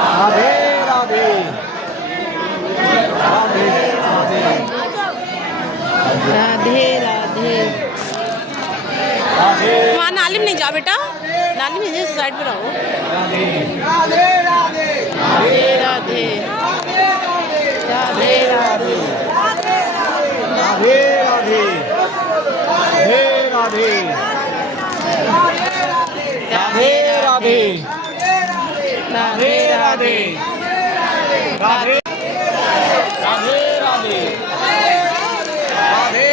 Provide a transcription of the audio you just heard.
राधे राधे राधे राधे राधे राधे। राधे वहाँ नाली में नहीं जाओ बेटा, नाली में नहीं, साइड पे रहो। राधे राधे राधे राधे राधे राधे राधे राधे राधे राधे राधे राधे राधे राधे राधे राधे राधे राधे